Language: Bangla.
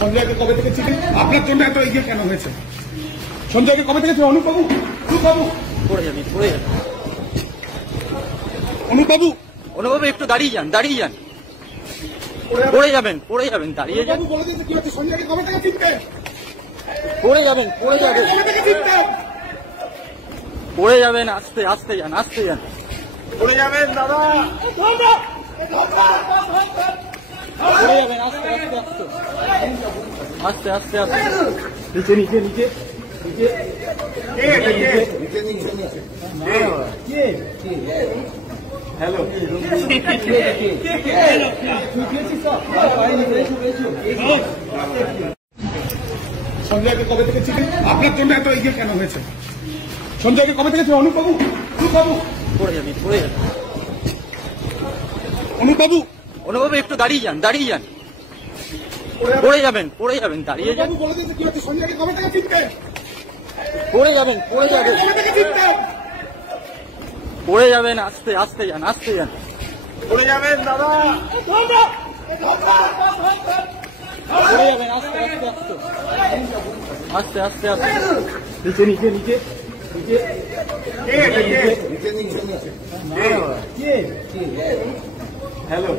সঞ্জয়কে কবে থেকে চিনি? আপনার জন্য এত ইয়ে কেন হয়েছে? সঞ্জয়কে কবে থেকে অনুপবাবু অনুপবাবু অনুপবাবু একটু দাঁড়িয়ে যান, দাঁড়িয়ে যান, পড়ে যাবেন, পড়ে যাবেন, দাঁড়িয়ে যান, বলে দিয়েছে কি হচ্ছে? সঞ্জয়কে কবে থেকে চিনতেন? পড়ে যাবেন, পড়ে যাবেন, কবে থেকে চিনতেন? পড়ে যাবেন, আস্তে আস্তে যান, আস্তে যান, পড়ে যাবেন দাদা, পড়ে যাবেন, আস্তে আস্তে আস্তে আস্তে আস্তে আস্তে নিচে নিচে নিচে হ্যালো সঞ্জয়কে কবে থেকে চিনি? আপনার জন্য এত ইয়ে কেন হয়েছে? সঞ্জয়কে কবে থেকে অনুপবাবু পড়ে যাবেন, পড়ে যাবেন, অনুপবাবু অনুপবাবু একটু দাঁড়িয়ে যান, দাঁড়িয়ে যান, পড়ে যাবেন, পড়ে যাবেন, দাঁড়িয়ে যান, বলে দিয়েছে কি হচ্ছে? সঞ্জয়কে কবে থেকে চিনতেন? পড়ে যাবেন, পড়ে যাবেন, কবে থেকে চিনতেন? পড়ে যাবেন, আস্তে আস্তে যান, আস্তে যান, পড়ে যাবেন দাদা, পড়ে যাবেন, আস্তে আস্তে আস্তে আস্তে আস্তে আস্তে নিচে নিচে নিচে হ্যালো